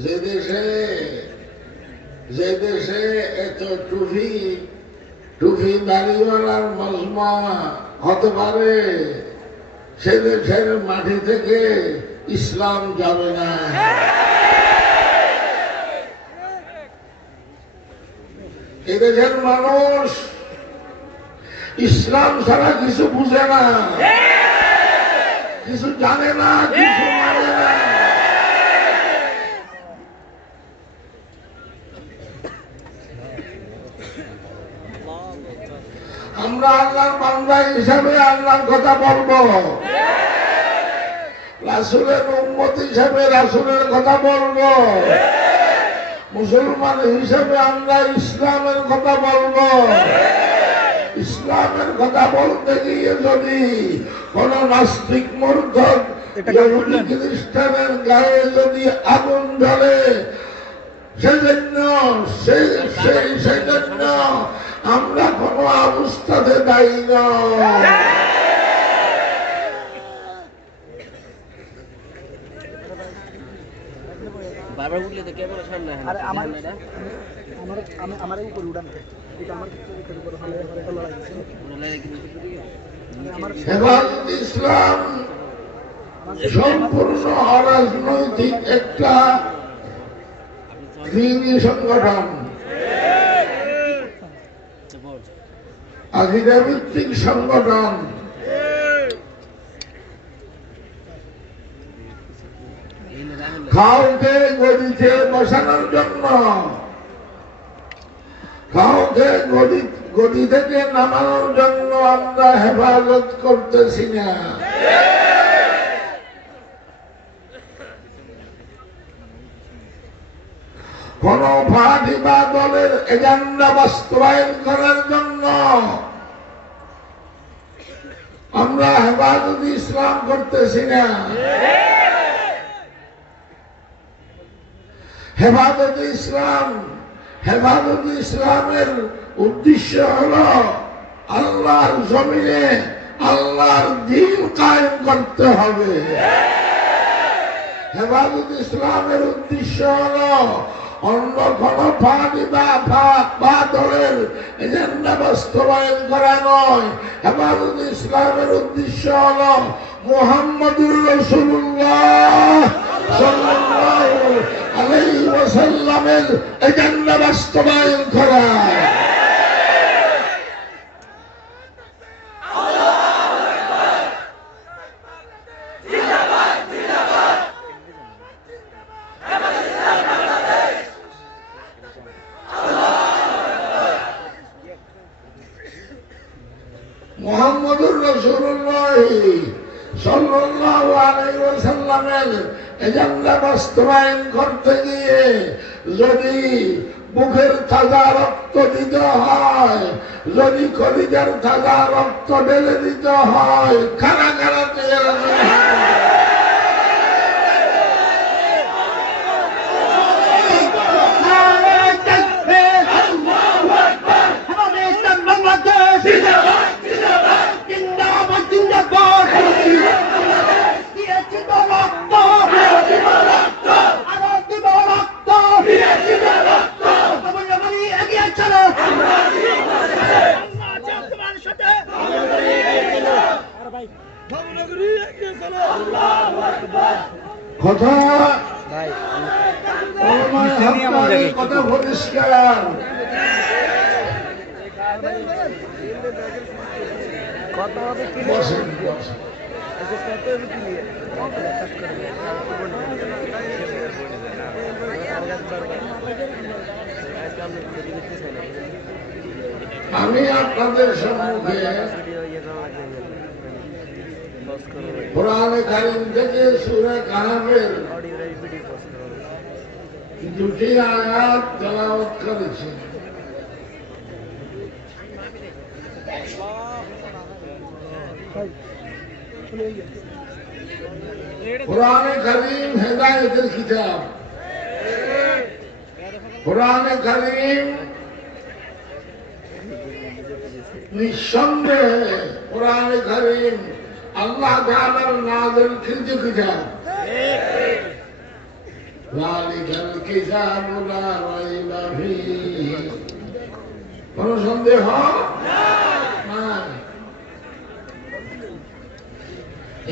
যে দেশে এত টুপি দাড়িওয়ালার মজমা হতে পারে, সে দেশের মাটি থেকে ইসলাম যাবে না। এদেশের মানুষ ইসলাম ছাড়া কিছু বুঝে না, কিছু জানে না, কিছু মানে না। আমরা আল্লাহর বান্দা হিসাবে আল্লাহর কথা বলবো, রাসূলের উম্মত হিসাবে রাসূলের কথা বলবো, মুসলমান হিসাবে আমরা ইসলামের কথা বলবো। ইসলামের কথা বলতে গিয়ে যদি কোন নাস্তিক মুরতাদ ইহুদি খ্রিস্টানের গায়ে যদি আগুন জ্বলে, সেজন্য আমরা কোন অবস্থাতে দায়ী নয়। হেফাজত ইসলাম সম্পূর্ণ অরাজনৈতিক একটা দিনী সংগঠন, আকীদা ভিত্তিক সংগঠন। কাউকে গদিতে বসানোর জন্য, কাউকে গদি থেকে নামানোর জন্য আমরা হেফাজত করতেছি না। কোন পার্টি বা দলের এজেন্ডা বাস্তবায়ন করার জন্য আমরা হেফাজত ইসলাম করতেছি না। হেফাজত ইসলামের উদ্দেশ্য হল আল্লাহর জমিনে আল্লাহর দ্বীন কায়েম করতে হবে। হেফাজত ইসলামের উদ্দেশ্য হল অন্য কোন পার্টি বা দলের এজেন্ডা বাস্তবায়ন করা নয়। হেফাজত ইসলামের উদ্দেশ্য হল মুহাম্মদুর রাসূলুল্লাহ সাল্লাল্লাহু আলাইহি ওয়াসাল্লামের এজেন্ডা বাস্তবায়ন করা। মুহাম্মদুর রাসূলুল্লাহ সাল্লাল্লাহু আলাইহি ওয়াসাল্লামের এজেন্ডা বাস্তবায়ন করতে গিয়ে যদি বুকের তাজা রক্ত দিতে হয়, যদি কলিজার তাজা রক্ত ঢেলে দিতে হয়, কারা কারা তৈরি কথা পরিষ্কার। আমি আপনাদের সম্মুখে কোরআনে কারীম থেকে সূরা কাহফের দুটি আয়াত তেলাওয়াত করেছি। কোরআনে কারীম হেদায়েতের কিতাব। কোরআনে কারীম নিঃসন্দেহে কোরআনে কারীম আল্লাহ তাআলার নাযিলকৃত কিতাব। যালিকাল কিতাবু লা রাইবা ফীহি। কোনো সন্দেহ নাই।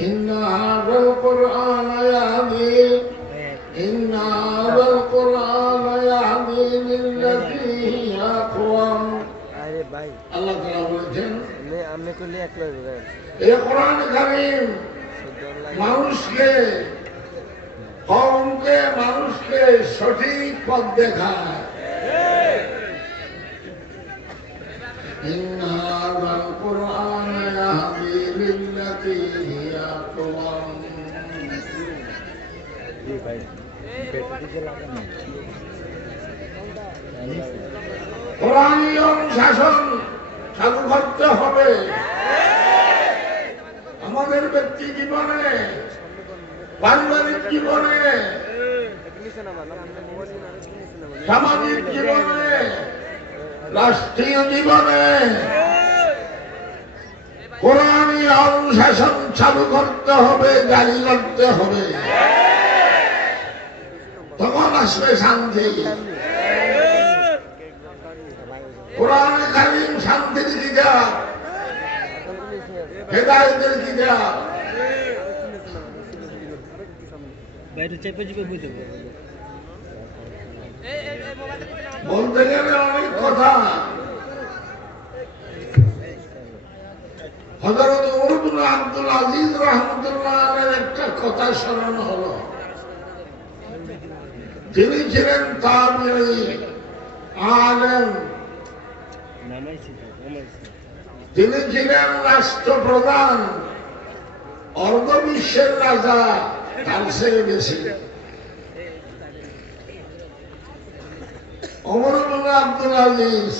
ইন্না হাযাল কুরআনা ইয়াহদি ইন্না হাযাল কুরআনা ইয়াহদি লিল্লাতী হিয়া আকওয়াম। আরে ভাই আল্লাহ তাআলা বলেছেন আমি করলে এক লইব গায় এই কোরআন কারীম মানুষকে কওমকে মানুষকে সঠিক পথ দেখায়। ইন্না হাযাল কুরআনা ইয়াহদি লিল্লাতী হিয়া আকওয়াম। জি ভাই ব্যাটারিতে লাগানো কোরআনী অনুশাসন চালু করতে হবে আমাদের ব্যক্তি জীবনে, পারিবারিক জীবনে, সামাজিক জীবনে, রাষ্ট্রীয় জীবনে কোরআনী অনুশাসন চালু করতে হবে, জারি করতে হবে। তখন আসবে শান্তি। কোরআন কারীম শান্তির কিতাব, হেদায়েতের কিতাব। বলতে গেলে অনেক কথা। হযরত ওমর ইবনে আব্দুল আজিজ রাহমাতুল্লাহ আলাইহির একটা কথা স্মরণ হলো। তিনি ছিলেন তাবিঈ, আলেম, তিনি ছিলেন রাষ্ট্রপ্রধান, অর্ধবিশ্বের রাজা, তার চেয়ে বেশি। ওমর ইবনে আব্দুল আজিজ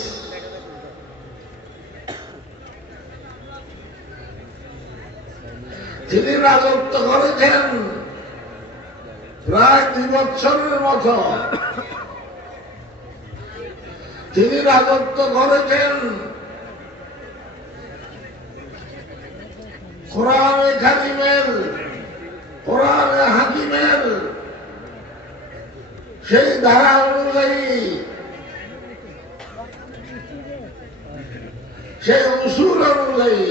তিনি রাজত্ব করেছেন প্রায় 2 বছরের মতো। তিনি রাজত্ব করেছেন কোরআনে কারীমের, কোরআনে হাকিমের সেই ধারা অনুযায়ী, সেই উসুল অনুযায়ী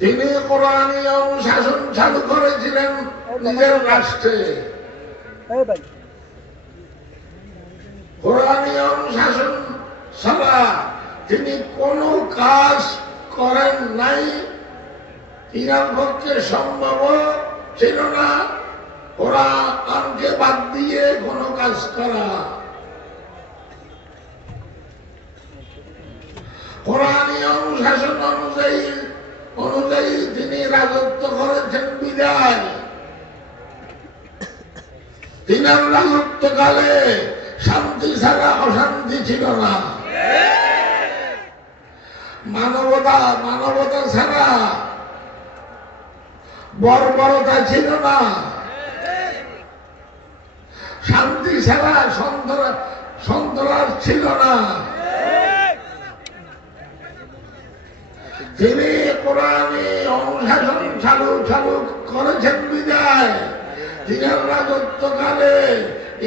তিনি কোরআনী অনুশাসন চালু করেছিলেন নিজের রাষ্ট্রে। কোরআনী অনুশাসন ছাড়া তিনি কোনো কাজ করেন নাই। তিনার পক্ষে সম্ভব ছিল না কোরআনকে বাদ দিয়ে কোনো কাজ করা। কোরআনী অনুশাসন অনুযায়ী তিনি রাজত্ব করেছেন বিদায় তিনার রাজত্বকালে শান্তি ছাড়া অশান্তি ছিল না, মানবতা ছাড়া বর্বরতা ছিল না, শান্তি ছাড়া সন্ত্রাস ছিল না। তিনি কোরআনী অনুশাসন চালু করেছেন বিদায় তিনার রাজত্বকালে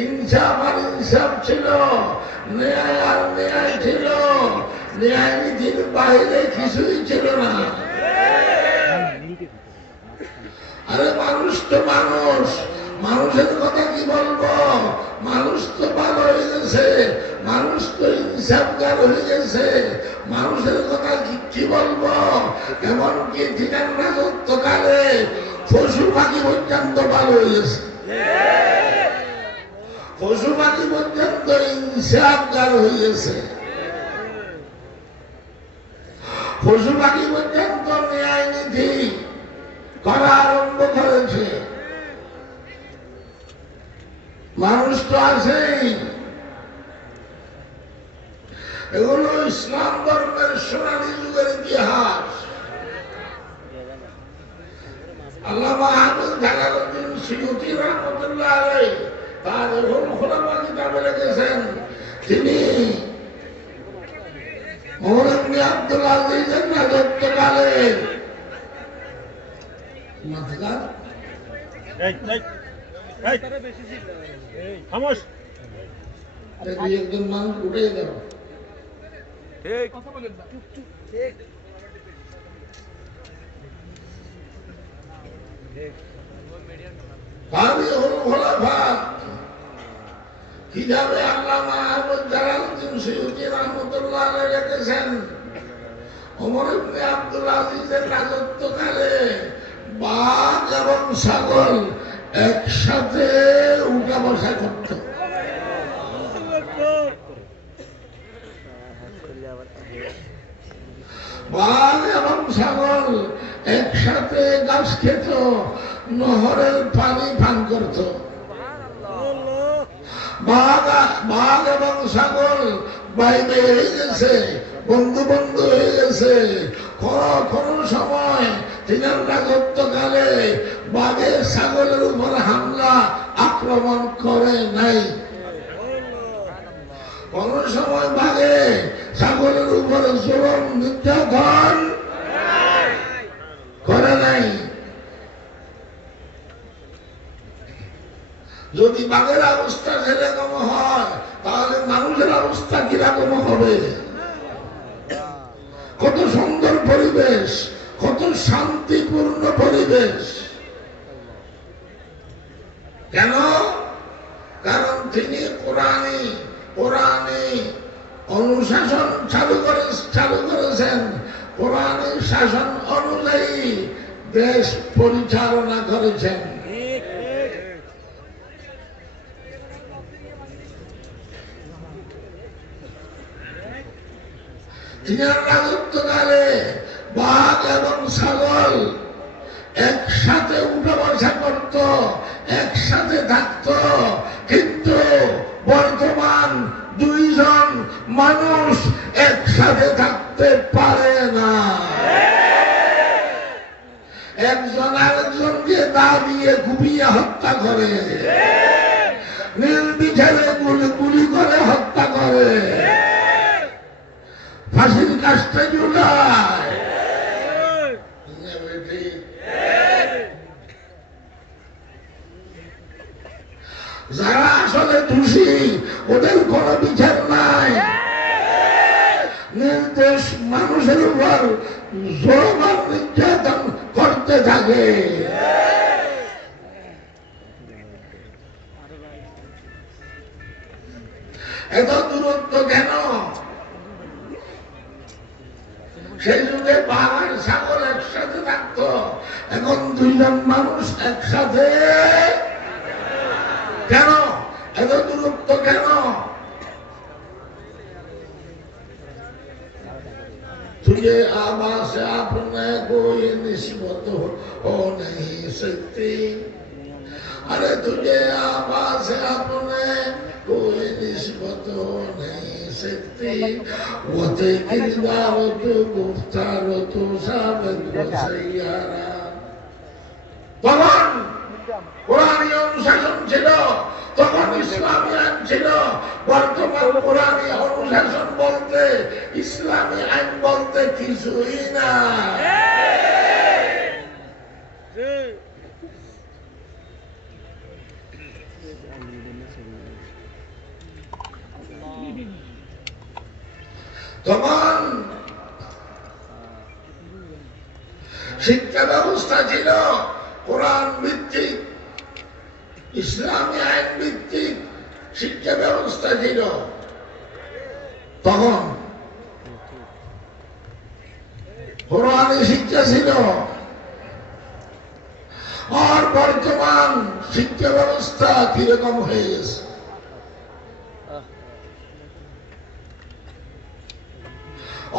ইনসাফ আর ইনসাফ ছিল, ন্যায় আর ন্যায় ছিল, ন্যায় নীতির বাইরে কিছুই ছিল না। আরে মানুষ তো মানুষ, মানুষের কথা কি বলবো? মানুষ তো ভালো হয়ে গেছে, মানুষ তো ইনসাফগার হয়ে গেছে, মানুষের কথা কি বলবো? এমনকি তিনার রাজত্বকালে পশু পাখি পর্যন্ত ভালো হয়ে গেছে, পশু পাখি পর্যন্ত ইনসাফগার হয়ে গেছে, পশু পাখি পর্যন্ত ন্যায় নীতি করা আরম্ভ করেছে। মানুষ তো আছেই। এগুলো ইসলাম ধর্মের সোনালী যুগের ইতিহাস। আল্লামা আবুল জালালউদ্দিন সিয়ুতী রাহমাতুল্লাহ আলাইহি তার খোলাফা কিতাবে লিখেছেন, তিনি ওমর ইবনে আব্দুল আজিজের রাজত্বকালে মাথাকার দুই একজন মানুষ উঠে দেব কিভাবে আল্লামা আহমদ জালালউদ্দিন সৈয়দী রাহমাতুল্লাহ আলাইহি রেখেছেন ওমর ইবনে আব্দুল আজিজের রাজত্বকালে বাঘ এবং ছাগল একসাথে উঠা বসা করত। বাঘ এবং ছাগল একসাথে গাছ খেত, নহরের পানি পান করত। বাঘ এবং ছাগল বাইরে হয়ে গেছে, বন্ধু বন্ধু হয়ে গেছে। কোন সময় তিনার রাজত্বকালে বাঘের ছাগলের উপর হামলা আক্রমণ করে নাই। কোন সময় বাঘে ছাগলের উপর জুলুম নির্যাতন করে নাই। যদি বাঘের অবস্থা সেরকম হয় তাহলে মানুষের অবস্থা কিরকম হবে? কত সুন্দর পরিবেশ, কত শান্তিপূর্ণ পরিবেশ। কেন? কারণ তিনি কোরআনী অনুশাসন চালু করেছেন। কোরআনী শাসন অনুযায়ী দেশ পরিচালনা করেছেন। তিনার রাজত্বকালে বাঘ এবং ছাগল একসাথে উঠা বসা করত, একসাথে থাকত। কিন্তু বর্তমান দুইজন মানুষ একসাথে থাকতে পারে না। একজন আরেকজনকে দা দিয়ে কুপিয়ে হত্যা করে, নির্বিচারে গুলি করে হত্যা করে, ফাঁসির কাজটা জুলায়। যারা আসলে দোষী ওদের কোনো বিচার নাই, নির্দেশ মানুষের উপর জুলুম আর নির্যাতন করতে থাকে। এত দূরত্ব কেন? সেই যুগে বাঘ আর ছাগল একসাথে থাকতো, এখন দুইজন মানুষ একসাথে কেন? এত দূরত্ব কেন? तुझे आवाज से आपने कोई निस्बत हो नहीं सकती। अरे तुझे आवाज से आपने कोई निस्बत हो नहीं सकती। वो ते किरदार तो गुफ्तार तो साबित हो सैयारा। तখন কোরআনী অনুশাসন ছিল, তখন ইসলামী আইন ছিল। বর্তমান কোরআনী অনুশাসন বলতে, ইসলামী আইন বলতে কিছুই না। তখন শিক্ষা ব্যবস্থা ছিল কোরআন ভিত্তিক, ইসলামী আইন ভিত্তিক শিক্ষা ব্যবস্থা ছিল। তখন কোরআনী শিক্ষা ছিল। আর বর্তমান শিক্ষা ব্যবস্থা কিরকম হয়ে গেছে?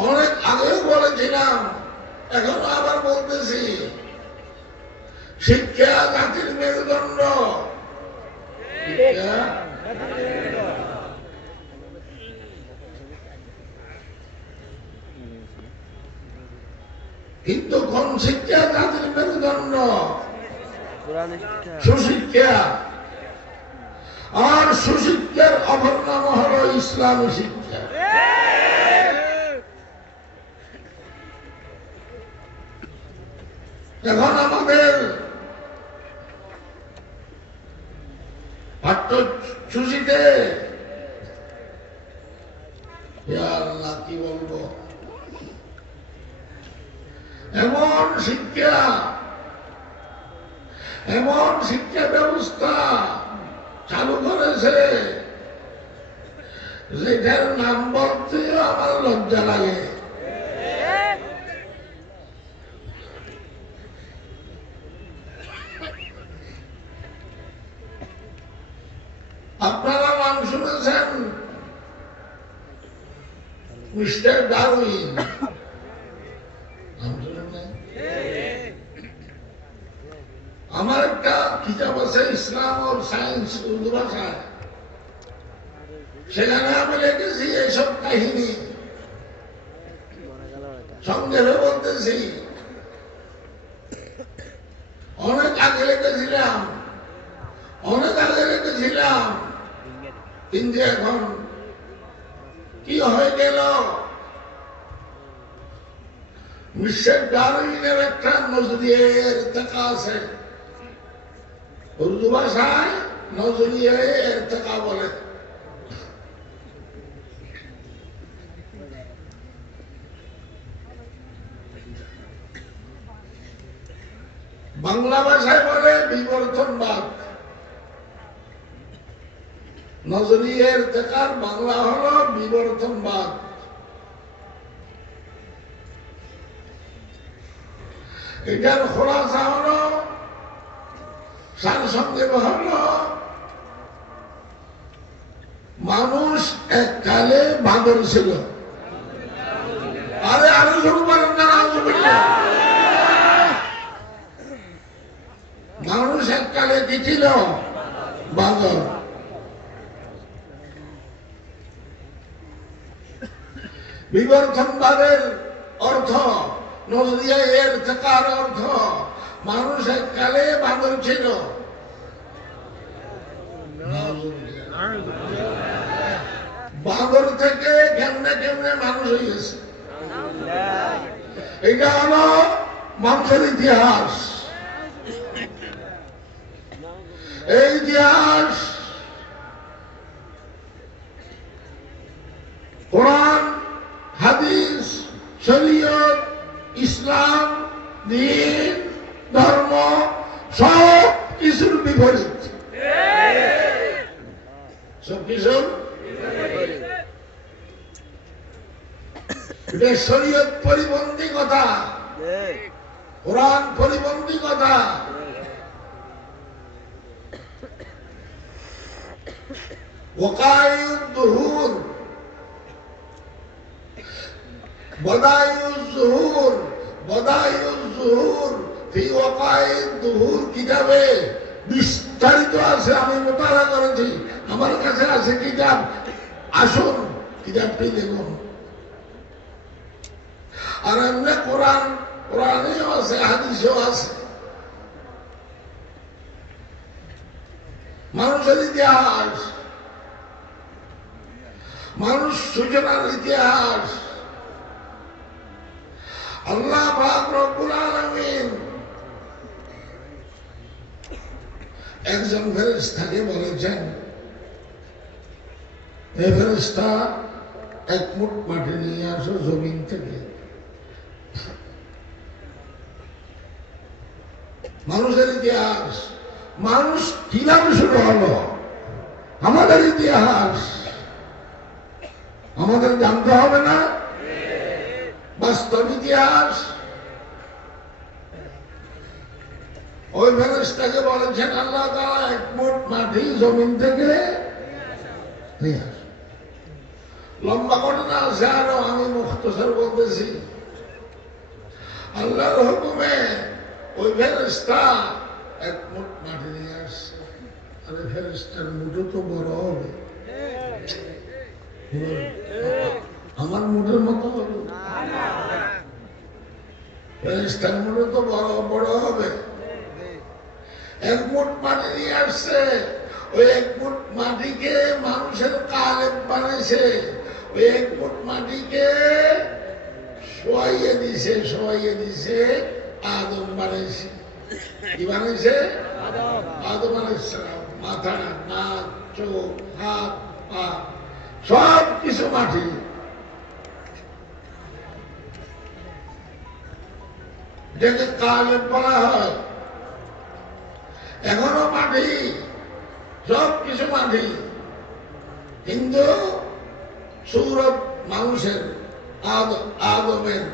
অনেক আগেও বলেছিলাম, এখন আবার বলতেছি, শিক্ষা জাতির মেরুদণ্ড। কিন্তু কোন শিক্ষা জাতির মেরুদণ্ড? সুশিক্ষা। আর সুশিক্ষার অপর নাম হল ইসলামী শিক্ষা। এখন আমাদের এমন শিক্ষা, এমন শিক্ষা ব্যবস্থা চালু করেছে যেটার নাম বলতেও আমার লজ্জা লাগে। আপনারা নাম শুনেছেন মিস্টার ডারউইন, নাম শুনেন নাই? আমার একটা কিতাব আছে ইসলাম ও সায়েন্স উর্দু ভাষায়, সেখানে আমি লিখেছি এইসব কাহিনী সংক্ষেপে বলতেছি। অনেক আগে লিখেছিলাম, অনেক আগে লিখেছিলাম, কিন্তু এখন কি হয়ে গেল? মিস্টার ডারউইনের একটা নজরিয়ের ইরতেকা আছে, উর্দু ভাষায় নজরিয়ে ইরতেকা বলে। বাংলা ভাষায় বলে বিবর্তনবাদ। নজরিয়ে ইরতেকার বাংলা হলো বিবর্তনবাদ। এটার খোলাসা হলো, সারসংক্ষেপ হলো, মানুষ এককালে বাঁদর ছিল। আরো শুরু করেন না, মানুষ এককালে কি ছিল? বাঁদর। বিবর্তনবাদের অর্থ, নজরিয়া ইরতেকার অর্থ, মানুষ এককালে বাঁদর ছিল। বাঁদর থেকে কেমনে কেমনে মানুষ হয়েছে, এটা হলো মানুষের ইতিহাস। এই ইতিহাস কোরআন, হাদিস, শরীয়ত, ইসলাম, দ্বীন, ধর্ম সব কিছুর বিপরীত। সব কিছুর এটা শরীয়ত পরিপন্থী কথা, কোরআন পরিপন্থী কথা। ওয়াকায়ুদ দুহুর, বদায়ুজ জুহুর, বদায়ুজ জুহুর ফি ওয়াকায়ুদ দুহুর কিতাবে বিস্তারিত আছে। আমি মোতালা করেছি, আমার কাছে আছে কিতাব। আসুন কিতাবটি দেখুন। আর এমনি কোরআন, কোরআনেও আছে, হাদিসেও আছে। মানুষের ইতিহাস, মানুষ সূচনার ইতিহাস। আল্লাহ পাক রব্বুল আলামিন একজন ফেরেশতাকে বলেছেন, হে ফেরেশতা, এক মুঠ মাটি নিয়ে আসো জমিন থেকে। মানুষের ইতিহাস, মানুষ কিভাবে শুরু হলো, আমাদের ইতিহাস আমাদের জানতে হবে না? বাস্তব ইতিহাস। ওই ফেরেশতাকে বলেছেন আল্লাহ তাআলা এক মুঠ মাটি জমিন থেকে নিয়ে আস। লম্বা ঘটনা আছে আরো, আমি মুখতসর বলতেছি। আল্লাহর হুকুমে ওই ফেরেশতা এক মুঠ মাটি নিয়ে আসছে। আরে ফেরেশতার মুঠো তো বড় হবে, আমার মুঠের মতো হবে? ফেরেশতার মুঠো তো বড় বড় হবে। এক মুঠ মাটি নিয়ে আসছে। ওই এক মুঠ মাটিকে মানুষের কালেব বানাইছে। ওই এক মুঠ মাটিকে শোয়াইয়ে দিছে আদম বানাইছে। কি বানাইছে? আদম আলাইহিস সালাম। মাথা, নাক, চোখ, হাত, পা সব কিছু মাটি। এটাকে কালেব বলা হয়। এখনো মাটি, সব কিছু মাটি, কিন্তু সৌরভ মানুষের, আদমের।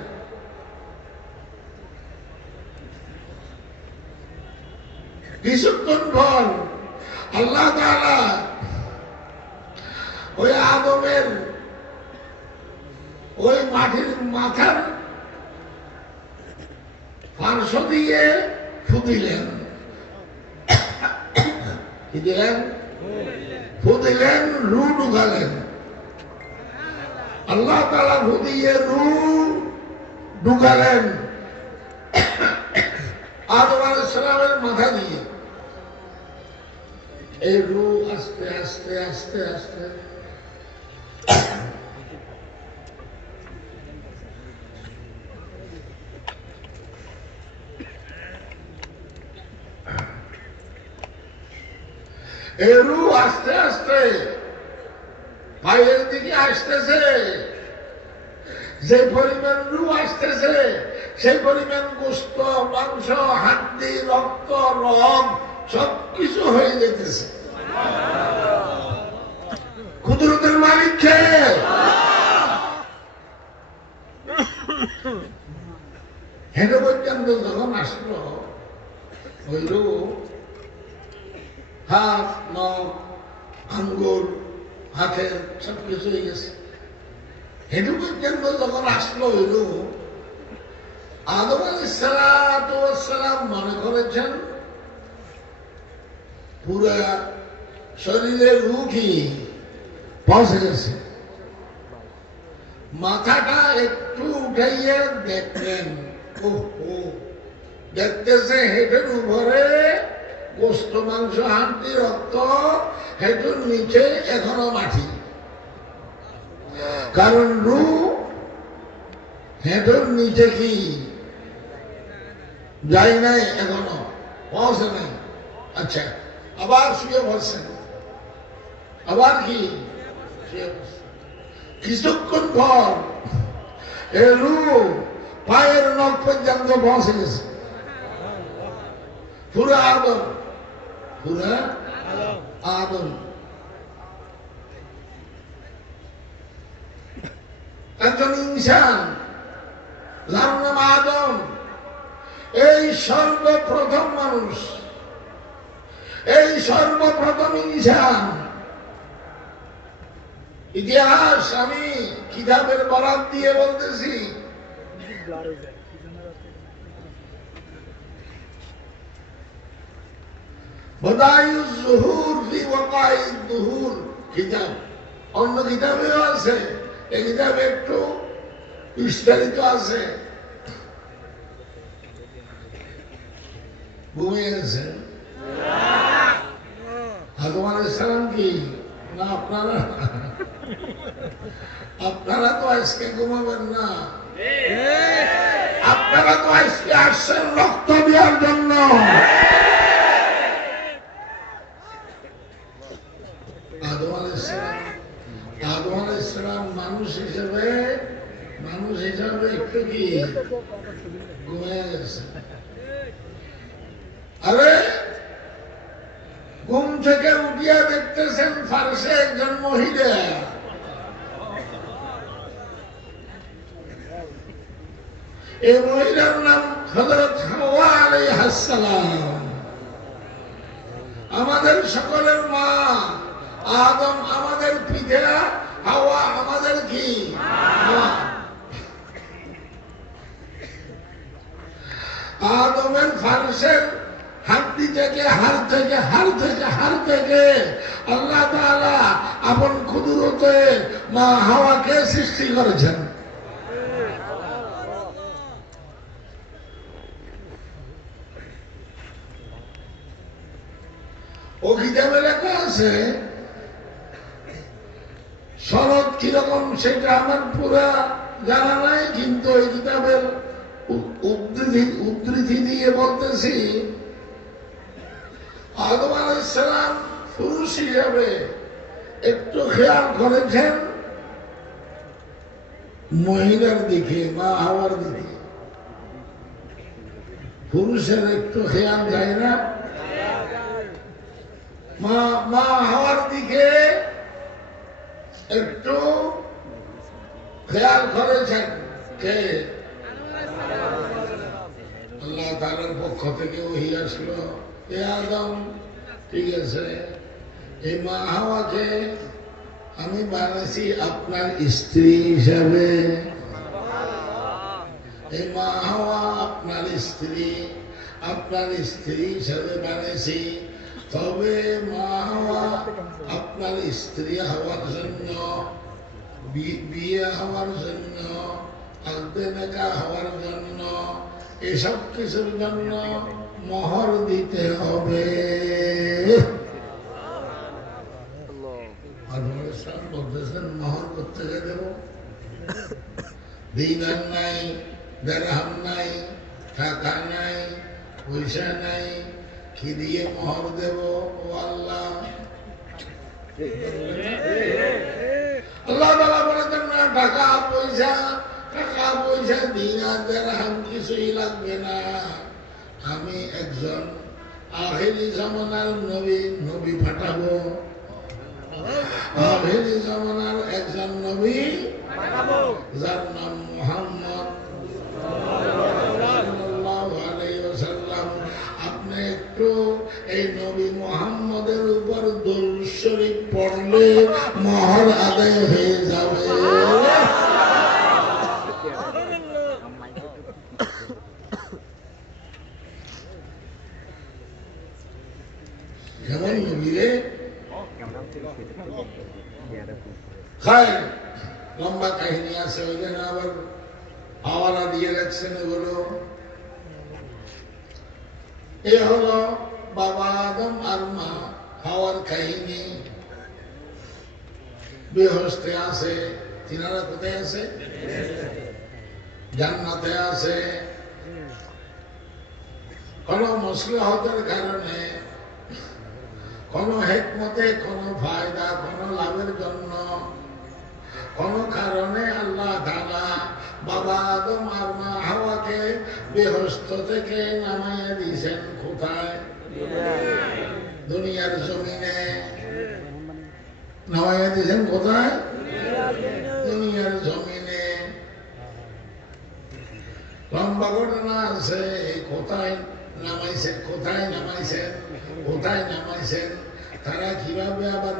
কিছুক্ষণ পর আল্লাহ তাআলা ওই আদমের ওই মাটির মাথার পার্শ্ব দিয়ে ফুদিলেন। কি দিলেন? ফুদিলেন, রু ঢুকালেন। আল্লাহ তাআলা ফুদিয়ে রু ঢুকালেন আদম আলাইহিস সালামের মাথা দিয়ে। এই রু আস্তে আস্তে আস্তে আস্তে রু আস্তে আস্তে পায়ের দিকে আসতেছে। যে পরিমাণ রু আসতেছে সেই পরিমাণ গোশত, মাংস, হাড্ডি, রক্ত, রগ সবকিছু হয়ে যেতেছে। কুদরতের মালিক কে? হেঁটে পর্যন্ত যখন আসলো ওই রু, হাত, নখ, আঙ্গুর, হাতের সবকিছু হয়ে গেছে। হেঁটু পর্যন্ত যখন আসলো হইল, আদম আলাইহিস সালাম মনে করেছেন পুরা শরীরের রূহ কি পৌঁছে গেছে। মাথাটা একটু উঠাইয়ে দেখলেন, দেখতেছে হেঁটের উপরে গোশত, মাংস, হাড্ডি, রক্ত, হেঁটুর নিচে এখনো মাটি। কারণ রু হেঁটুর নিচে কি যাই নাই, এখনো পৌঁছে নাই। আচ্ছা, আবার শুয়ে বসছেন, আবার কি শুয়ে বসছেন। কিছুক্ষণ পর এ রু পায়ের নখ পর্যন্ত পৌঁছে গেছে। পুরা আদম, পুরা আদম। একজন ইনসান, যার নাম আদম, এই সর্বপ্রথম মানুষ, এই সর্বপ্রথম ইনসান। ইতিহাস আমি কিতাবের বরাত দিয়ে বলতেছি। বদায়ুজ যুহুর ফি ওয়াকাইদ দুহুর কিতাব, অন্য কিতাবেও আছে। এই কিতাবে একটু বিস্তারিত আছে। ঘুমিয়ে গেছেন আদম আলাইহিস সালাম কি না? আপনারা তো আজকে ঘুমাবেন না, আপনারা তো আজকে আসছেন রক্ত দেওয়ার জন্য। আদম আলাইহিস সালাম মানুষ হিসেবে একটু কি ঘুমিয়ে গেছে। আরে ঘুম থেকে উঠিয়া দেখতেছেন ফারসে একজন মহিলা। এই মহিলার নাম হযরত হাওয়া আলাইহিস সালাম, আমাদের সকলের মা। আদম আমাদের পিতা, হাওয়া আমাদের কি মা। আদমের ফারসের হাড্ডি থেকে, হাড় থেকে আল্লাহ তাআলা আপন কুদরতে মা হাওয়াকে সৃষ্টি করেছেন। ও কিতাবে লেখা আছে, শরৎ কিরকম সেটা আমার পুরা জানা নাই, কিন্তু এই কিতাবের উদ্ধৃতি দিয়ে বলতেছি, আদম আলাইহিস সালাম পুরুষ হিসাবে একটু খেয়াল করেছেন মহিলার দিকে, মা হাওয়ার দিকে। পুরুষের একটু খেয়াল যায় না? মা মা হওয়ার দিকে একটু খেয়াল করেছেন কে? আল্লাহ তাআলার পক্ষ থেকে ওহী আসলো, এ আদম, ঠিক আছে, এই মা হাওয়াকে আমি বানাইছি আপনার স্ত্রী হিসাবে। এই মা হাওয়া আপনার স্ত্রী হিসাবে বানাইছি। তবে মা হাওয়া আপনার স্ত্রী হওয়ার জন্য, বিয়ে হওয়ার জন্য, আকদে নেকাহ হওয়ার জন্য, এসব কিছুর জন্য মোহর দিতে হবে। বলতেছেন মোহর করতে দেব, দিনার নাই, দেড়হাম নাই, টাকা নাই, পয়সা নাই, কি দিয়ে মোহর দেব? ও আল্লাহ, আল্লাহ তাআলা বলেছেন না, টাকা পয়সা দিনার দেড়হাম কিছুই লাগবে না। আমি একজন আখিরি জামানার নবী পাঠাবো। আখিরি জামানার একজন নবী যার নাম মুহাম্মদ সাল্লাল্লাহু আলাইহি ওয়াসাল্লাম। আপনি একটু এই নবী মুহাম্মদের উপর দরুদ শরীফ পড়লে মোহর আদায় হয়ে যাবে। কেমন নবী রে? লম্বা কাহিনী আছে, ওইখানে আবার হাওয়ালা দিয়ে রাখছেন। এগুলো এ হলো বাবা আদম আর মা হাওয়ার কাহিনী। বেহেশতে আছে, তিনারা কোথায় আছে? জান্নাতে আছে। কোন মসলহতের কারণে, কোন হিকমতে, কোন ফায়দা, কোন লাভের জন্য, কোন কারণে আল্লাহ তাআলা বাবা আদম আর মা হাওয়াকে বেহেশত থেকে নামাইয়া দিয়েছেন কোথায়? দুনিয়ার জমিনে। নামাইয়া দিয়েছেন কোথায়? দুনিয়ার জমিনে। লম্বা ঘটনা আছে, কোথায় নামাইছেন, কোথায় নামাইছেন, কোথায় নামাইছেন, তারা কিভাবে আবার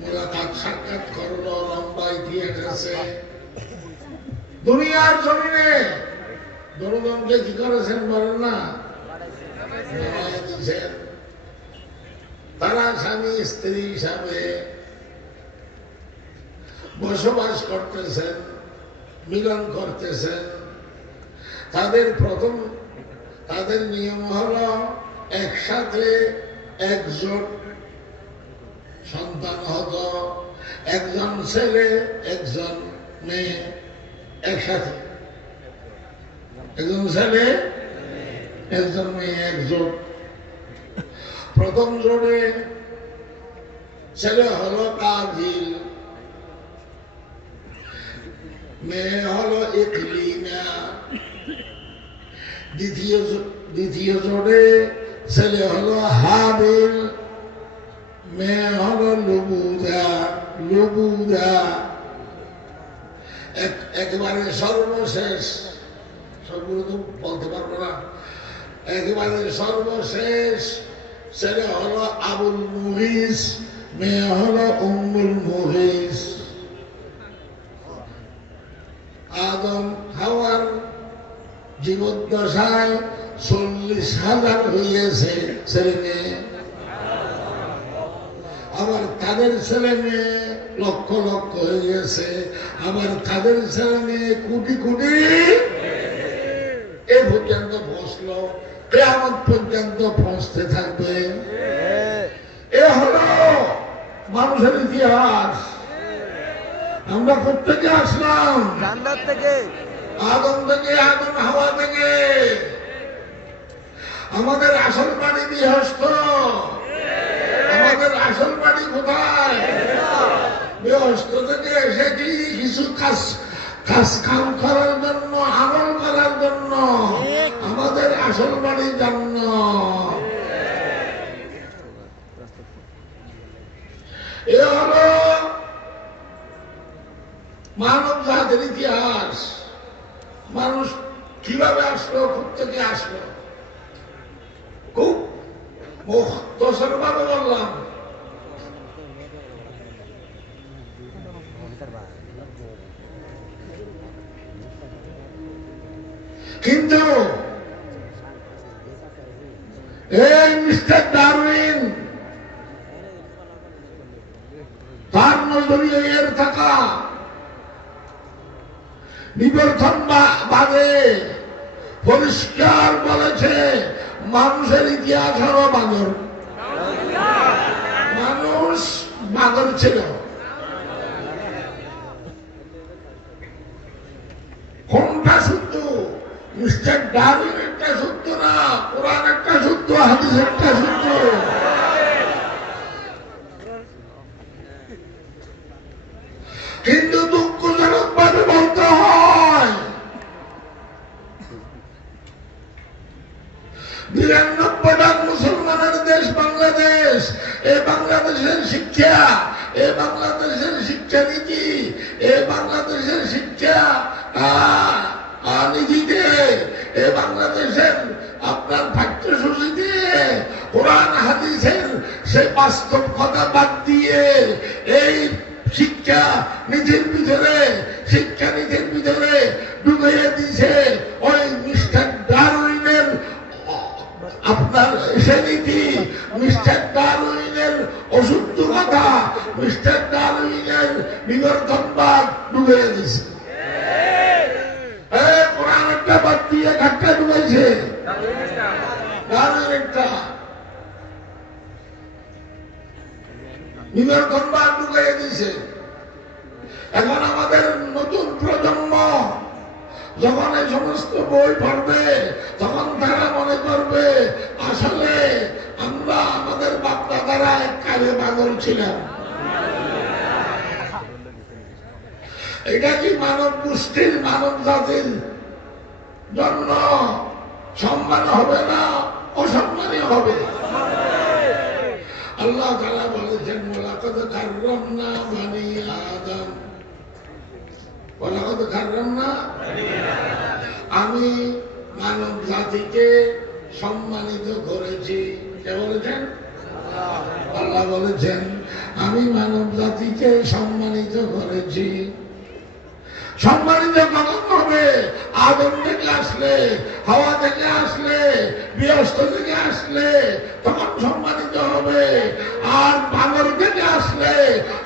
মোলাকাত সাক্ষাৎ করলো, লম্বা ইতিহাস আছে। দুনিয়ার জমিনে দরজনকে কি করেছেন বলেন না? নামাইয়া দিয়েছেন। তারা স্বামী স্ত্রী হিসাবে বসবাস করতেছেন, মিলন করতেছেন। তাদের নিয়ম হলো একসাথে একজোট সন্তান হতো, একজন ছেলে একজন মেয়ে একসাথে, একজন ছেলে একজন মেয়ে একজোট। প্রথম জোড়ে ছেলে হলো কাবিল, মেয়ে হলো ইকলিমা। দ্বিতীয় জোড়ে ছেলে হলো হাবিল, মেয়ে হলো লুবুদা। একেবারে সর্বশেষ, সবগুলো তো বলতে পারবো না, একেবারে সর্বশেষ ছেলে হলো আবুল মুহিস, মেয়ে হলো উম্মুল মুহিস। আদম হাওয়ার জীবদ্দশায় 40,000 হইয়াছে ছেলে মেয়ে। আবার তাদের ছেলে মেয়ে লক্ষ লক্ষ হইয়াছে, আবার তাদের ছেলে মেয়ে কোটি কোটি এ পর্যন্ত পৌঁছলো, কিয়ামত পর্যন্ত পৌঁছতে থাকবে। এ হলো মানুষের ইতিহাস। আমরা প্রত্যেকে আসলাম জান্নাত থেকে, আদম থেকে, আদম হাওয়া থেকে। আমাদের আসল বাড়ি বেহেশত। আমাদের আসল বাড়ি কোথায়? বেহেশত থেকে এসেছি কিছু কাজ কাম করার জন্য, আমল করার জন্য। আমাদের আসল মানুষ কিভাবে আসলো, থেকে আসলো? খুব মুখতসর ভাবে বললাম, কিন্তু এই মিস্টার ডারউইন তার নজরিয়ে থাকা বিবর্তনবাদে পরিষ্কার বলেছে মানুষের ইতিহাস হলো বানর। মানুষ বানর ছিল। কোনটা সত্য? মিস্টার ডারউইনেরটা সত্য না, কোরআনেরটা সত্য, হাদিসেরটা সত্য। কিন্তু দুঃখজনক ভাবে বলতে হয় ৯২ মুসলমানের দেশ বাংলাদেশ। এই বাংলাদেশের শিক্ষা, এই বাংলাদেশের শিক্ষানীতি, এই বাংলাদেশের শিক্ষা নীতিতে, এই বাংলাদেশের আপনার পাঠ্যসূচিতে কোরআন হাদিসের সে বাস্তব কথা বাদ দিয়ে এই শিক্ষা নীতির ভিতরে ডুবিয়ে দিছে ওই মিস্টার ডারউইনের আপনার সে নীতি, মিস্টার ডারউইনের অশুদ্ধ কথা, মিস্টার ডারউইনের বিবর্তনবাদ ডুবিয়ে দিছে। কোরআনেরটা বাদ দিয়ে ঘাটটা ডুবাইছে ডারউইনেরটা, বিবর্তনবাদ ডুবিয়ে দিছে। এখন আমাদের নতুন প্রজন্ম যখন এই সমস্ত বই পড়বে, তখন তারা মনে করবে আসলে আমরা আমাদের বাপদাদারা এক কালে পাগল ছিলাম। এটা কি মানব গোষ্ঠীর, মানব জাতির জন্য সম্মান হবে না অসম্মানী হবে? আল্লাহ তাআলা বলেছেন ওয়ালাকাদ কাররামনা বানি আদম, ওয়ালাকাদ কাররামনা, আমি মানব জাতিকে সম্মানিত করেছি। কে বলেছেন? আল্লাহ বলেছেন আমি মানব জাতিকে সম্মানিত করেছি। সম্মানিত কখন হবে? আদম থেকে আসলে, হাওয়া থেকে আসলে, বৃহস্পতি থেকে আসলে তখন সম্মানিত হবে। আর বানর থেকে আসলে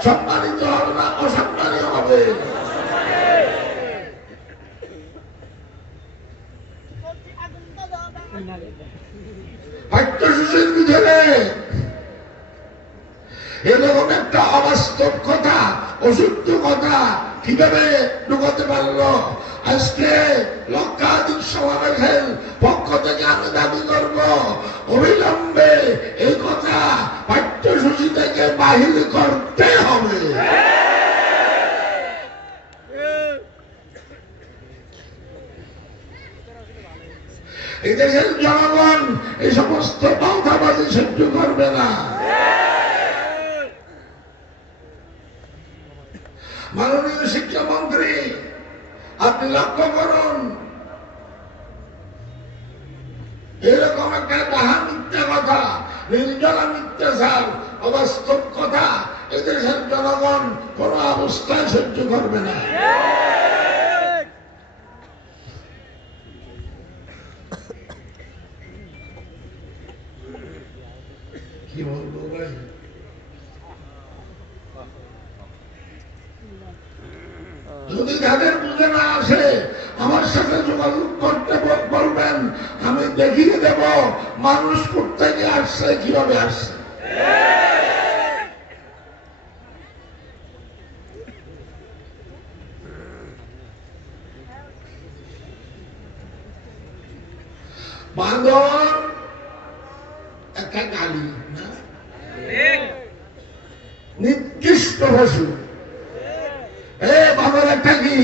সম্মানিত হবে না, অসম্মানীয় হবে। পাঠ্যসূচির ভিতরে এরকম একটা অবাস্তব কথা, অশুদ্ধ কথা কিভাবে ঢুকাতে পারলো? আজকে লক্ষাধিক সমাবেশের পক্ষ থেকে আমি দাবি করব অবিলম্বে এই কথা পাঠ্যসূচি থেকে বাহির করতে হবে। এই দেশের জনগণ এই সমস্ত বাউতাবাজি সহ্য করবে না। মাননীয় শিক্ষামন্ত্রী, আপনি লক্ষ্য করুন, এরকম একটা ডাহা মিথ্যা কথা, নির্জলা মিথ্যাচার, অবাস্তব কথা এদেশের জনগণ কোন অবস্থায় সহ্য করবে না। কি বলবো ভাই? যদি যাদের বুঝে না আসে আমার সাথে যোগাযোগ করতে বলবেন, আমি দেখিয়ে দেব মানুষ কোথেকে আসছে, কিভাবে আসছে। বাঁদর একটা গালি না, নিকৃষ্ট পশু। বাবার একটা কি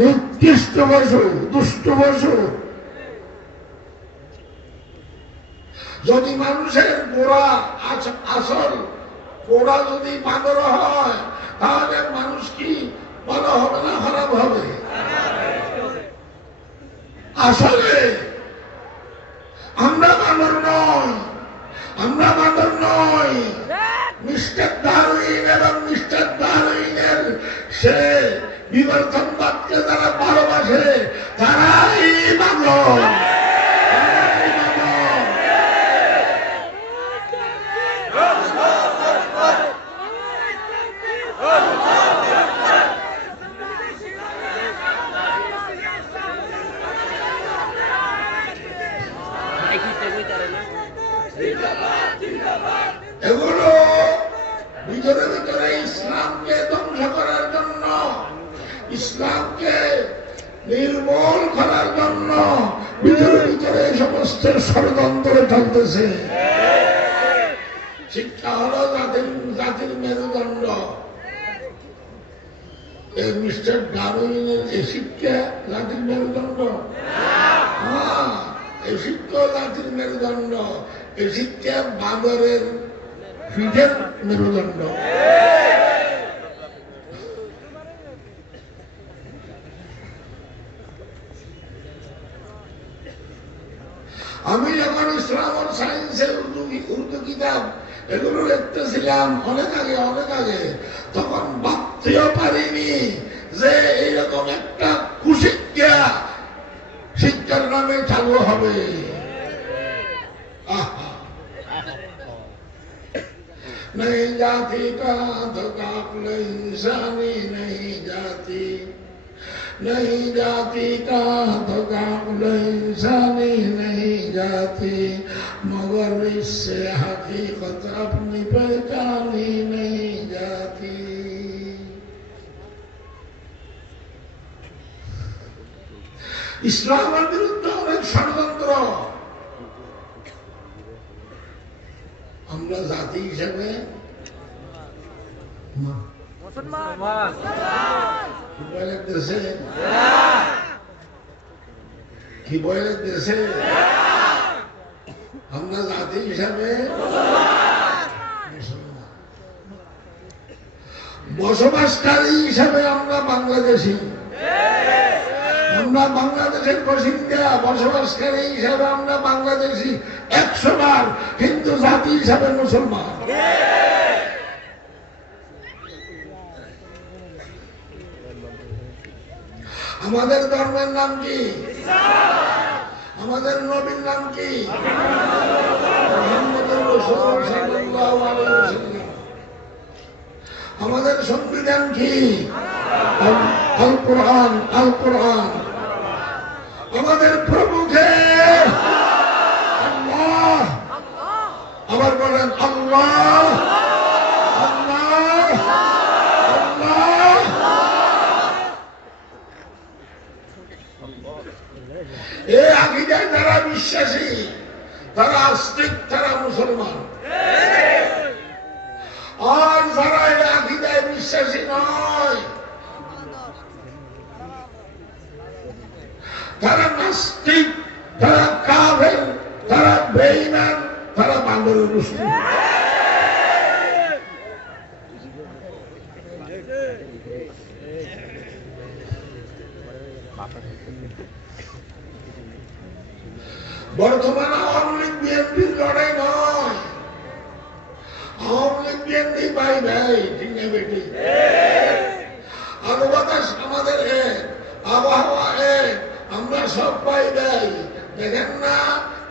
নিকৃষ্ট পশু, দুষ্ট পশু। যদি মানুষের গোড়া আসল গোড়া যদি বাঁদর হয়, তাহলে মানুষ কি ভালো হবে না খারাপ হবে? আসলে আমরা বানর নই, আমরা বানর নই। মিস্টার ডারউইন এবং মিস্টার ডারউইনের সে বিবর্তনবাদকে যারা ভালোবাসে তারাই বানর। এগুলো ভিতরে ভিতরে ইসলামকে ধ্বংস করার জন্য, ইসলামকে নির্মূল করার জন্য ভিতরে ভিতরে সমস্ত ষড়যন্ত্র চলতেছে। শিক্ষা হলো জাতির মেরুদণ্ড। এই মিস্টার ডারউইনের এই শিক্ষা জাতির মেরুদণ্ড। হ্যাঁ, এই শিক্ষা জাতির মেরুদণ্ড। এই শিক্ষা বাঁদরের পিঠের মেরুদণ্ড। আমি যখন ইসলাম আর সায়েন্সের উর্দু কিতাব এগুলো লিখতেছিলাম অনেক আগে, তখন ভাবতেও পারিনি যে এইরকম একটা কুশিক্ষা শিক্ষার নামে চালু হবে। नहीं जाति का तो काफिले इंसानी नहीं जाती, नहीं जाति का तो काफिले इंसानी नहीं जाती, मगर इससे हकीकत अपनी पहचानी नहीं जाती। ইসলামের বিরুদ্ধে অনেক ষড়যন্ত্র। আমরা জাতি হিসেবে কি বলে দেশে আমরা জাতি হিসাবে বসবাসকারী হিসাবে আমরা বাংলাদেশি। আমরা বাংলাদেশের বাসিন্দা, বসবাসকারী হিসাবে আমরা বাংলাদেশি 100 বার, হিন্দু জাতি হিসাবে মুসলমান। আমাদের ধর্মের নাম কি? আমাদের নবীর নাম কি? মুহাম্মদুর রাসূলুল্লাহ সাল্লাল্লাহু আলাইহি ওয়াসাল্লাম। আমাদের সংবিধান কি? আল কোরআন। আল কোরআন। আমাদের প্রভুকে আল্লাহ, আবার বলেন আল্লাহ, আল্লাহ, আল্লাহ। এই আকীদায় যারা বিশ্বাসী, তারা আস্তিক, তারা মুসলমান। আর যারা এই আকীদায় বিশ্বাসী নয়, তারা নাস্তিক, তারা কাফের, তারা বেঈমান, তারা বান্দরের গোষ্ঠী। বর্তমানে আওয়ামী লীগ বিএনপির লড়াই নয়। আওয়ামী লীগ বিএনপি ভাই ভাই, ঠিক না বেটি? আলো বাতাস আমাদের এক, আবহাওয়া এক, আমরা সব পাই ভাই। দেখেন না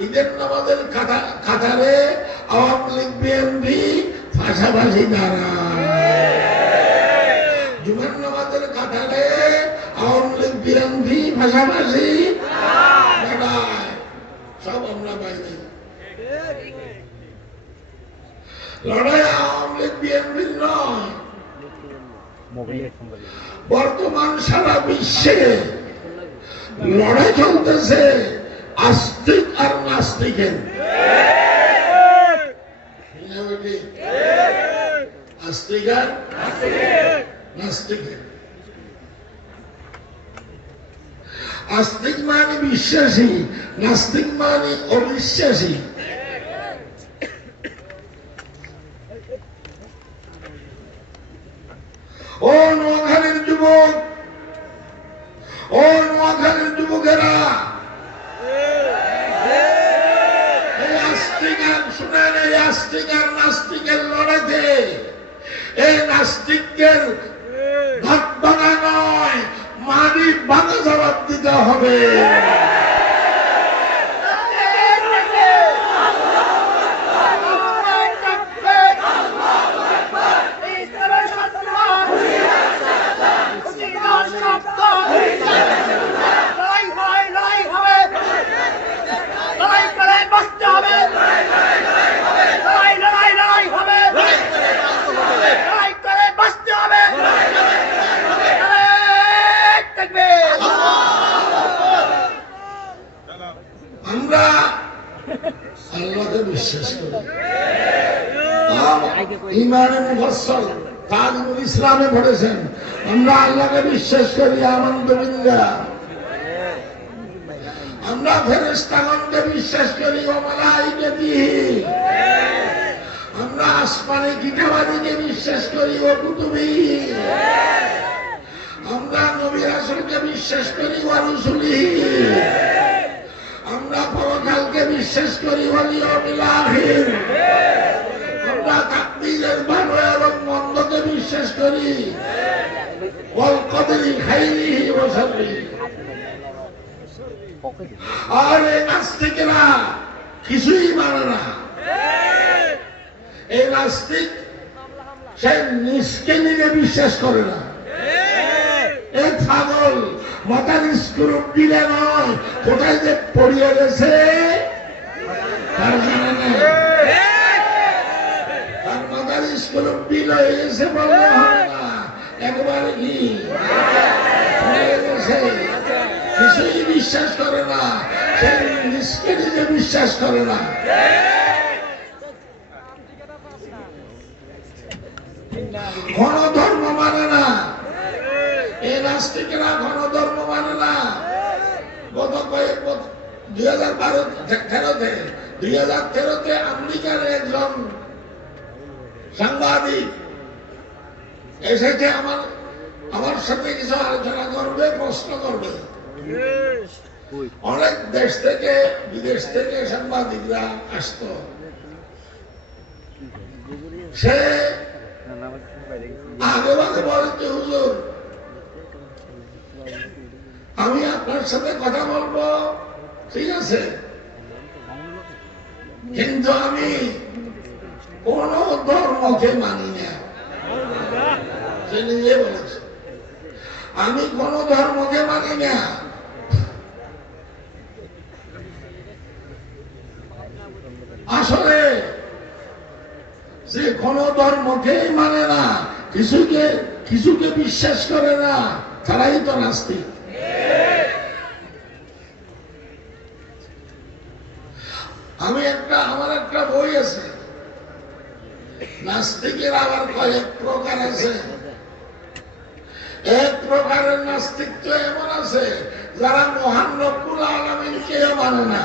ঈদের নামাজের কাতারে আওয়ামী লীগ বিএনপি পাশাপাশি দাঁড়ায়। জুমার নামাজের কাতারে আওয়ামী লীগ বিএনপি পাশাপাশি দাঁড়ায়। সব আমরা পাইনি। লড়াই আওয়ামী লীগ বিএনপির নয়। বর্তমান সারা বিশ্বে লড়াই চলতেছে আস্তিক আর নাস্তিকের। আস্তিক আর নাস্তিকের। আস্তিক মানে বিশ্বাসী, নাস্তিক মানে অবিশ্বাসী। ও নোয়াখালীর যুবক, ও নোয়াখালীর যুবকেরা, নাস্তিকদের ভাত ভাঙা নয়, মাটি ভাঙা জবাব দিতে হবে। আমরা আল্লাহকে বিশ্বাস করি। ইমানে মুফাসসাল তালিমুল ইসলামে পড়েছেন, আমরা আল্লাহকে বিশ্বাস করি। আমানতু বিল্লাহ। আমরা ফেরেশতাগণকে বিশ্বাস করি, ও মালাইকাতিহি। আমরা আসমানি কিতাবাদিকে বিশ্বাস করি, ও কুতুবিহি। আমরা নবী রাসূলকে বিশ্বাস করি, ও রুসুলিহি। আমরা পরকালকে বিশ্বাস করি, ওয়াল ইয়াউমিল আখির। আমরা তাকদীরের ভালো এবং মন্দকে বিশ্বাস করি, ওয়াল কদরি খাইরিহি ওয়া শাররিহি। আর এই নাস্তিকেরা কিছুই মানে না। এই নাস্তিক সে নিজকে নিজে বিশ্বাস করে না। এই ছাগল মাথার স্ক্রু দিলে নয়, কোথায় যে পড়িয়ে গেছে তার জানে না। তার মাথার স্ক্রু দিল হয়ে গেছে বললে হবে না, একবারে কি পড়ে গেছে। কিছুই বিশ্বাস করে না, সে নিজকে নিজে বিশ্বাস করে না। কোন ধর্ম মানে না। এই নাস্তিকেরা কোন ধর্ম মানে না। গত কয়েক 2013-তে আমেরিকার একজন সাংবাদিক এসেছে আমার সাথে কিছু আলোচনা করবে, প্রশ্ন করবে। অনেক দেশ থেকে বিদেশ থেকে সাংবাদিকরা আসতো। সে আগে ভাগে বলতে, হুজুর আমি আপনার সাথে কথা বলবো, ঠিক আছে, কিন্তু আমি কোন ধর্মকে মানি না। সে নিজে বলেছে, আমি কোন ধর্মকে মানি না। আসলে যে কোন ধর্মকেই মানে না, কিছুকে বিশ্বাস করে না, তারাই তো নাস্তিক। আমার একটা বই আছে, নাস্তিকের আবার কয়েক প্রকার আছে। এক প্রকারের নাস্তিক তো এমন আছে যারা মহান রব্বুল আলামিনকেও মানে না।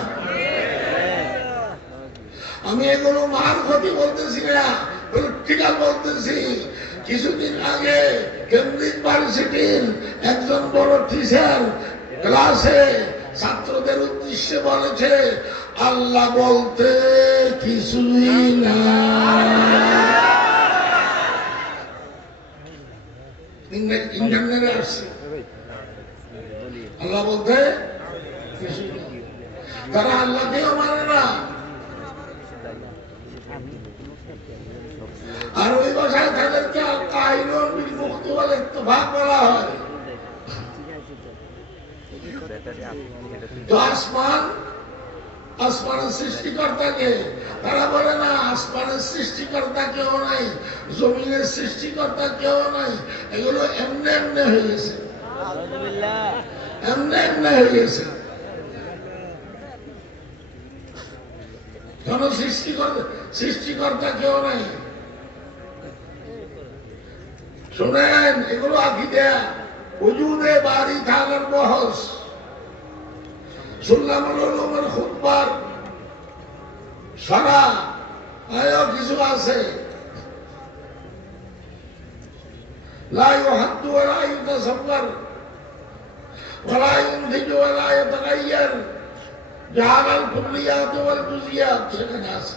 আমি এগুলো মারফতি বলতেছি না, প্র্যাকটিক্যাল বলতেছি। কিছুদিন আগে কেমব্রিজ ইউনিভার্সিটির একজন বড় টিচার ক্লাসে ছাত্রদের উদ্দেশ্যে বলেছে, আল্লাহ বলতে কিছুই না। ইন্টারনেটে আসছে, আল্লাহ বলতে কিছুই না। তারা আল্লাহকেও মানে না। আর ওই ভাষায় তাদেরকে কায়রুন বিল মুক্তি ওয়াল ইত্তিফাক বলা হয়। তো আসমানের সৃষ্টিকর্তাকে তারা বলে না, আসমানের সৃষ্টিকর্তা কেউ নাই, জমিনের সৃষ্টিকর্তা কেউ নাই। এগুলো এমনি এমনি হয়ে গেছে, এমনি এমনি হয়ে গেছে। কোন সৃষ্টিকর্তা কেউ নাই। শুনেন, এগুলো আকিদা ওজুদে বাড়ি থাকার বহস। সুল্লামুল উলুমের খুতবার সারা আয়ও কিছু আছে। লা ইউহাদ্দু ওয়া লা ইউতাসাব্বার ওয়া লা ইউনতিজু ওয়া লা ইয়াতাগায়্যার জাআলাল কুল্লিয়াত ওয়াল জুজিয়াত, সেখানে আছে।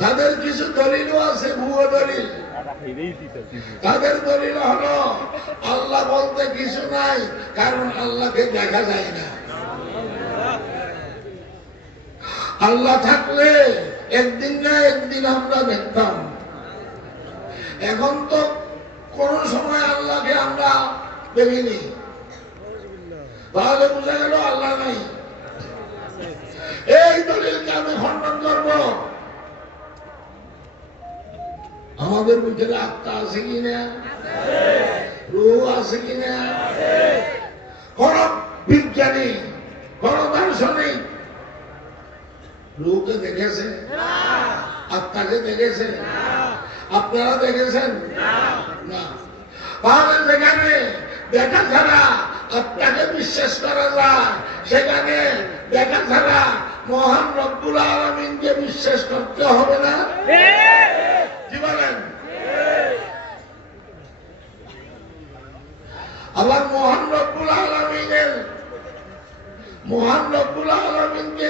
তাদের কিছু দলিলও আছে, ভুয়ো দলিল। তাদের দলিল হলো আল্লাহ বলতে কিছু নাই, কারণ আল্লাহকে দেখা যায় না। আল্লাহ থাকলে একদিন না একদিন আমরা দেখতাম। এখন তো কোন সময় আল্লাহকে আমরা দেখিনি, তাহলে বোঝা গেল আল্লাহ নাই। এই দলিলকে আমি খণ্ডন করব। আমাদের ভিতরে আত্মা আছে কিনা, রূহ আছে কিনা? কোন বিজ্ঞানী, কোন দার্শনিক রূহকে দেখেছে? আত্মাকে দেখেছে? আপনারা দেখেছেন না? তাহলে যেখানে দেখা ছাড়া আত্মাকে বিশ্বাস করা যায়, সেখানে দেখা ছাড়া মহান রব্বুল আলামিনকে বিশ্বাস করতে হবে না? কি বলেন? আবার মহান রব্বুল আলামিনকে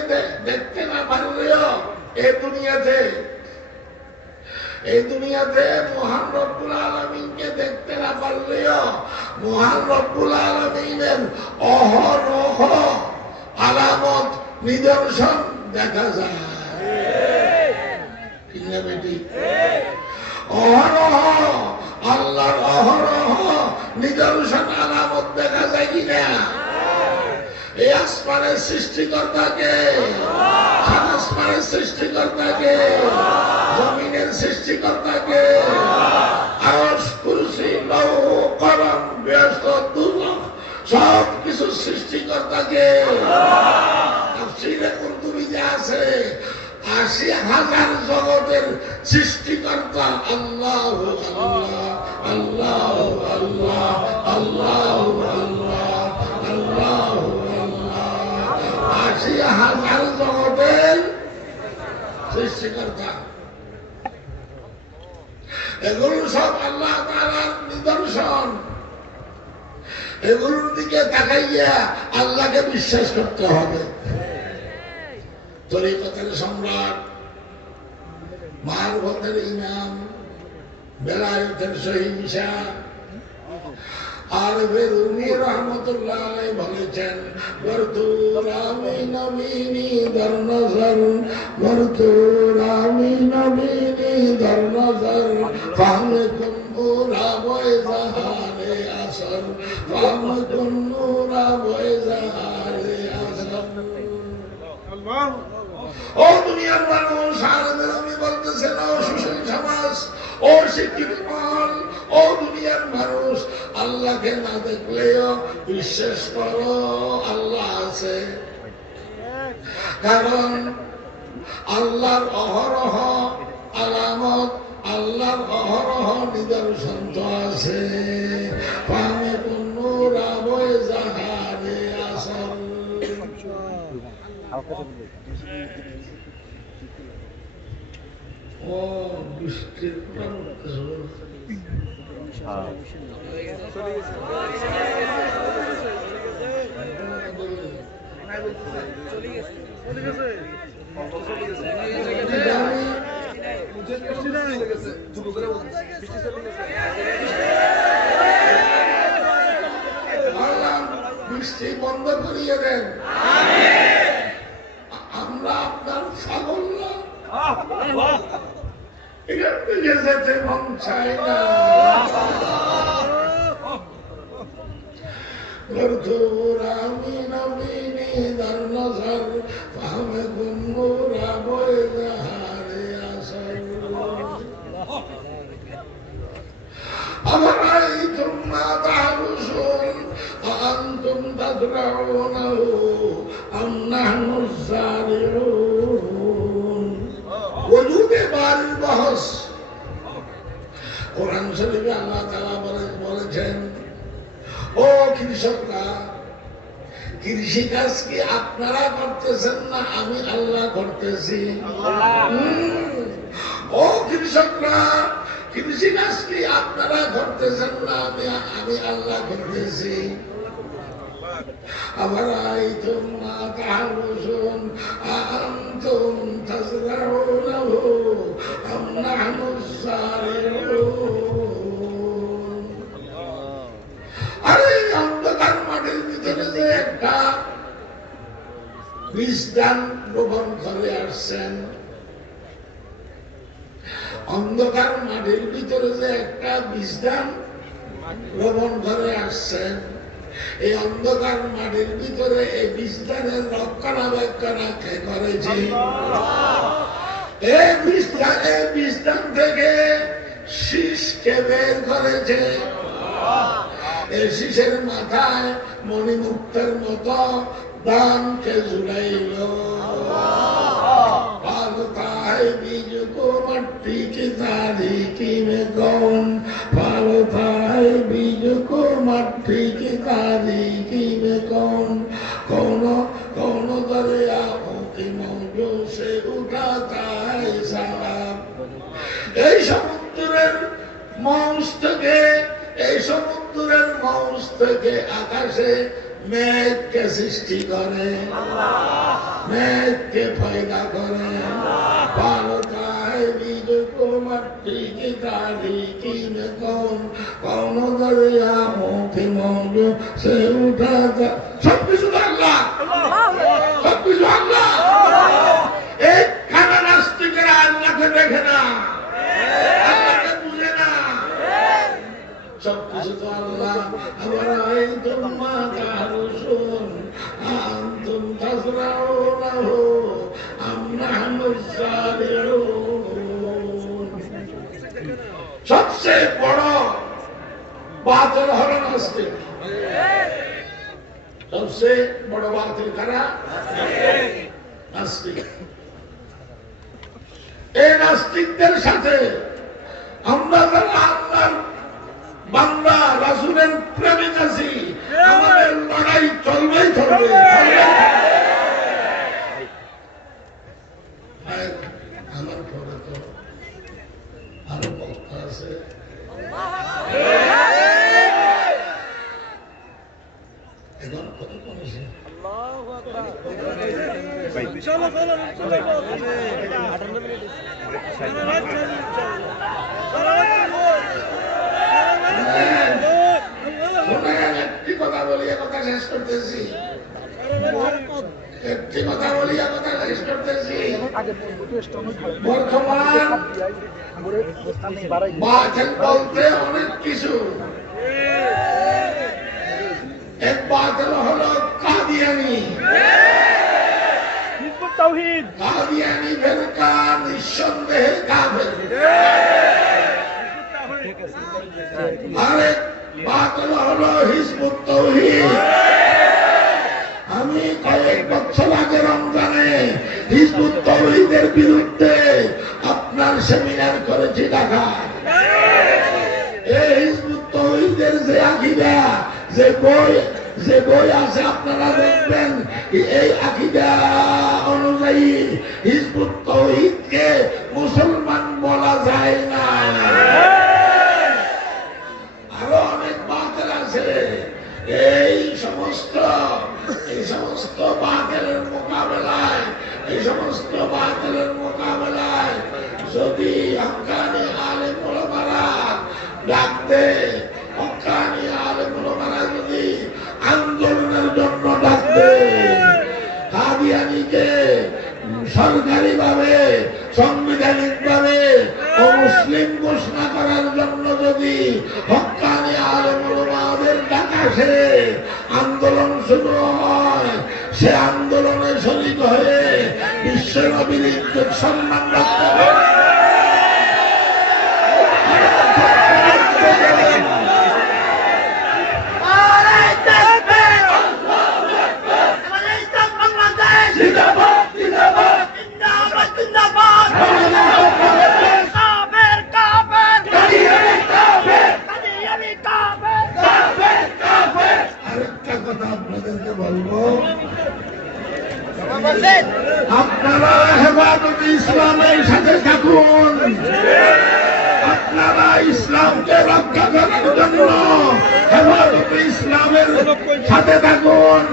দেখতে না পারলেও এই দুনিয়াতে মহান রব্বুল আলামিনকে দেখতে না পারলেও মহান রব্বুল আলামিনের অহরহ আলামত নিদর্শন দেখা যায়। ঠিক না বেটি? অহরহ আল্লাহর অহরহ নিদর্শন আলামত দেখা যায় কিনা? এই আসমানের সৃষ্টিকর্তাকে, আসমানের সৃষ্টিকর্তাকে, জমিনের সৃষ্টিকর্তাকে, আরশ, কুরসি, লৌহ, কলম, বৃহস্পতি, দুর্লভ সব কিছু সৃষ্টিকর্তাকে। তাফসীরে কুরতুবীতে আছে ৮০,০০০ জগতের সৃষ্টিকর্তা আল্লাহ আল্লাহ আল্লাহ আল্লাহ আল্লাহ আল্লাহ আল্লাহ। ৮০,০০০ জগতের সৃষ্টিকর্তা। এগুলো সব আল্লাহ তাআলার নিদর্শন। এগুলোর দিকে তাকাইয়া আল্লাহকে বিশ্বাস করতে হবে। তরিকতের সম্রাট, মারফতের ইমাম, বেলায়েতের সহিংসা আরবে রুমি রহমতুল্লাহ আলাইহি বলেছেন, বরতুর আমি নবীনি দর নজর, বরতুর আমি নবীনি দর নজর, ফাহমে কুন নূরা বয়ে জাহারে আসর, ফাহমে কুন নূরা বয়ে জাহারে আসর। ও দুনিয়ার মানুষ, আরবে রুমি বলতেছেন, ও সুশীল সমাজ, ও শিক্ষিত মহল, ও দুনিয়ার মানুষ, আল্লাহকে না দেখলেও বিশ্বাস করো আল্লাহ আছে। কারণ আল্লাহর অহরহ আলামত, আল্লাহর অহরহ নিদর্শন তো আছে। পামে কুন্নুরা বয়ে জাহারে আসল। ও বৃষ্টির বৃষ্টি বন্ধ করিয়ে দেন। আমরা আপনার সাফল্য এখান থেকে যেতে মন চাই না। আমি নবীনি দর নজর, ফাহমে গুন্নুরা বয়ে জাহারে আসর। أفرأيتم ما تحرثون أأنتم تزرعونه أم نحن الزارعون। وجوده বাড়ির বহস কোরআন শরীফে আল্লাহ তাআলা বলেছেন, ও কৃষকরা, কৃষি কাজ কি আপনারা করতেছেন না আমি আল্লাহ করতেছি? ও কৃষকরা, কৃষি কাজ কি আপনারা করতেছেন না আমি আল্লাহ করতেছি? أفرأيتم ما تحرثون أأنتم تزرعونه أم نحن الزارعون আরে অন্ধকার মাটির ভিতরে যে একটা বীজদান রোপণ করে আসছেন, অন্ধকার মাটির ভিতরে যে একটা বীজদান রোপণ করে আসছেন, এই অন্ধকার মাটির ভিতরে এই বীজদানের রক্ষণাবেক্ষণা কে করেছে? এই বীজদান থেকে শীষকে বের করেছে। এই শীষের মাথায় মণিমুক্তের মতো দানকে ঝুলাইল। পালতায় বীজ को मट्टी की तारीकी में कौन पालता है बीज को मट्टी की तारीकी में कौन कौन दरियाओं की मौजों से उठाता है साहब। এই সমুদ্রের মৌজ থেকে, এই সমুদ্রের মৌজ থেকে আকাশে মেঘকে সৃষ্টি করে, মেঘকে পয়দা করে। পালতা है बीज को मट्टी की तारीकी में कौन दरियाओं की मौजों से उठाता। सब कुछ अल्लाह, सब कुछ अल्लाह। एक खाना नास्तिकेरा अल्लाहকে দেখে না, আল্লাহকে বুঝে না, সব কিছু তো আল্লাহ। أفرأيتم ما تحرثون أأنتم تزرعونه أم نحن الزارعون। সবচেয়ে বড় বাতিল হলো নাস্তিক। সবচেয়ে বড় বাতিল কারা? নাস্তিক। এই নাস্তিকদের সাথে আমরা যারা আল্লাহর বান্দা রাসূলের প্রেমিক আছি, আমাদের লড়াই চলবেই চলবে। আমার পরে তো আরো বক্তা আছে, এখন কত কমেছে? একটি কথা বলি, কথা শেষ করতেছি। একটি কথা বলি, কথা শেষ করতেছি। বর্তমান বাতিল বলতে অনেক কিছু। এক বাতিল হলো কাদিয়ানি। কাদিয়ানি ফেরকা নিঃসন্দেহে কাফের। আরেক বাতিল হলো হিজবুত তাওহীদ। আমি কয়েক বছর আগে রমজানে হিজবুত তাওহীদের বিরুদ্ধে আপনার সেমিনার করেছি ঢাকায়। এই হিজবুত তাওহীদের যে আকীদা, যে বই আছে আপনারা দেখবেন, এই আকীদা অনুযায়ী হিজবুত তাওহীদকে মুসলমান বলা যায় না। আরো অনেক বাতিল আছে। এই সমস্ত বাতিলের মোকাবেলায় যদি হক্কানি আলেম ওলামারা ডাক দেয়, হক্কানি আলেম ওলামারা যদি আন্দোলনের জন্য ডাক দেয়, কাদিয়ানীকে সরকারিভাবে সাংবিধানিকভাবে অমুসলিম ঘোষণা করার জন্য যদি হক্কানি আলেম ওলামাদের ডাক আসে, আন্দোলন শুরু হয়, সে আন্দোলনে শরীক হয়ে বিশ্ব নবীর ইজ্জত সম্মান রাখতে হবে। আরেকটা কথা আপনাদেরকে বলবো, আপনারা হেফাজতে ইসলামের সাথে থাকুন। আপনারা ইসলামকে রক্ষা করার জন্য হেফাজতে ইসলামের সাথে থাকুন।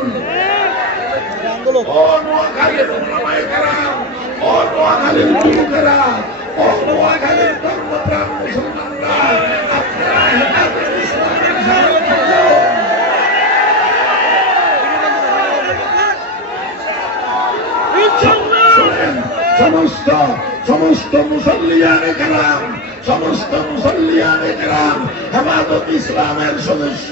ও নোয়াখালীর উলামায়ে কেরাম, ও নোয়াখালীর যুবকেরা, ও নোয়াখালীর ধর্মপ্রাণ মুসলমানরা, আপনারা হেফাজতে ইসলামের সাথে থাকুন। শোনেন, সমস্ত মুসল্লিয়ানে কেরাম, সমস্ত মুসল্লিয়ানে কেরাম হেফাজত ইসলামের সদস্য।